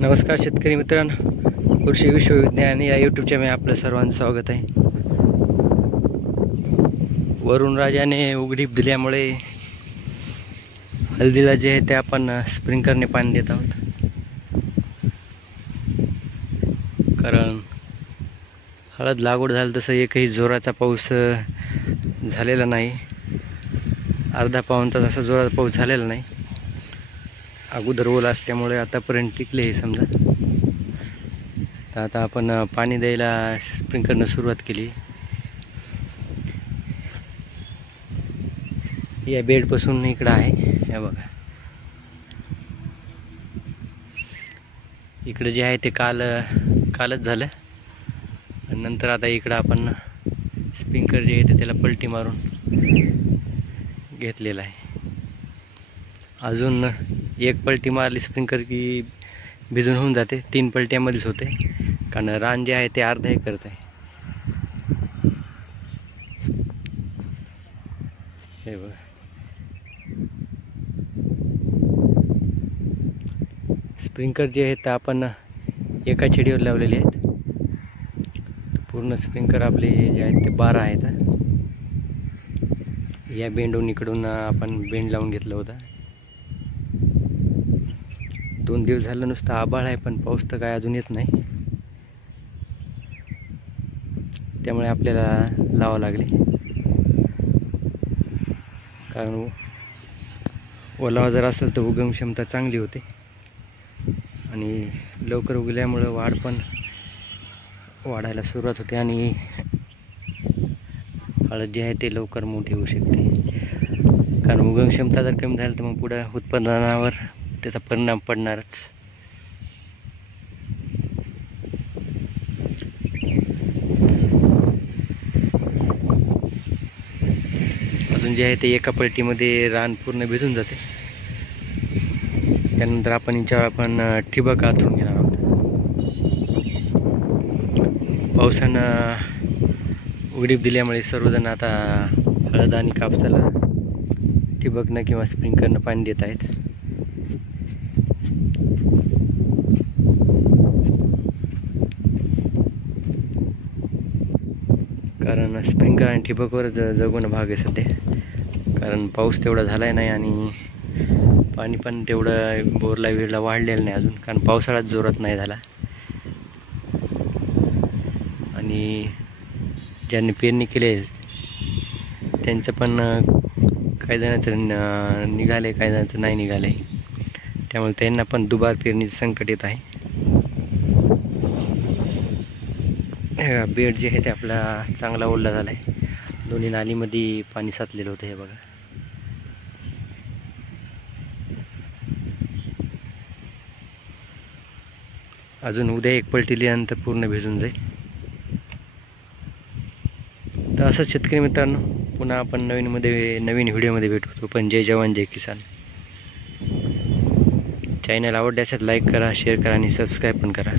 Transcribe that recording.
नमस्कार शेतकरी मित्रांनो, कृषी विश्वविज्ञान या यूट्यूब चॅनलमध्ये आपलं सर्वांचं स्वागत आहे. वरुण राजाने उघडीप दिल्यामुळे हळदीला जे आहे ते आपण स्प्रिंकलरने पाणी देत आहोत. कारण हळद लागवड झाली तसं एकही जोराचा पाऊस झालेला नाही. अर्धा पाऊण तास असा जोराचा पाऊस झालेला नाही. अगोदर ओला असल्यामुळे आतापर्यंत टिकले हे समजा. तर आता आपण पाणी द्यायला स्प्रिंकलरनं सुरुवात केली. या बेडपासून इकडं आहे, हे बघा. इकडं जे आहे ते कालच झालं. आणि नंतर आता इकडं आपण स्प्रिंकलर जे आहे ते त्याला पलटी मारून घेतलेला आहे. अजून एक पलटी मारली स्प्रिंकलर की भिजून होऊन जाते. 3 पलट्यामध्येच होते, कारण रान जे आहे ते अर्धा एकरच आहे. हे बघा, स्प्रिंकलर जे आहेत ते आपण एका छडीवर लावलेले आहेत. पूर्ण स्प्रिंकलर आपले जे आहेत ते 12 आहेत. या बेंडून इकडून आपण बेंड लावून घेतलं होतं. 2 दिवस झालं नुसतं आभाळ आहे, पण पाऊस तर काय अजून येत नाही. त्यामुळे आपल्याला लावावं लागले, कारण ओलावा जर असेल तर उगम क्षमता चांगली होते आणि लवकर उगल्यामुळं वाढ पण वाढायला सुरुवात होते आणि हळद जी आहे ते लवकर मोठी होऊ शकते. कारण उगम क्षमता जर कमी झाली तर मग पुढं उत्पादनावर त्याचा परिणाम पडणारच. अजून जे आहे ते एका पलटीमध्ये रान पूर्ण भिजून जाते. त्यानंतर आपण याच्यावर ठिबक आथरून घेणार आहोत. पावसानं उघडीप दिल्यामुळे सर्वजण आता हळद आणि कापसाला ठिबकनं किंवा स्प्रिंकलरनं पाणी देत आहेत. कारण स्प्रिंकलर आणि ठिबकवर जगून भाग आहे सध्या. कारण पाऊस तेवढा झाला नाही आणि पाणी पण तेवढं बोरला विरला वाढलेलं नाही अजून, कारण पावसाळ्यात जोरात नाही झाला. आणि ज्यांनी पेरणी केली त्यांचं पण काही जणांचं निघाले, काही जणांचं नाही निघाले. त्यामुळे त्यांना पण दुबार पेरणीचं संकट येत आहे. बेड जे आहे ते आपला चांगला ओढला झाला आहे. दोन्ही नालीमध्ये पाणी साचलेलं होतं. हे बघा, अजून उद्या एक पलटी दिल्यानंतर पूर्ण भिजून जाईल. तर असंच शेतकरी मित्रांनो, पुन्हा आपण नवीन व्हिडिओमध्ये भेटू. पण जय जवान जय किसान. चॅनल आवडले असेल लाईक करा, शेअर करा आणि सबस्क्राईब पण करा.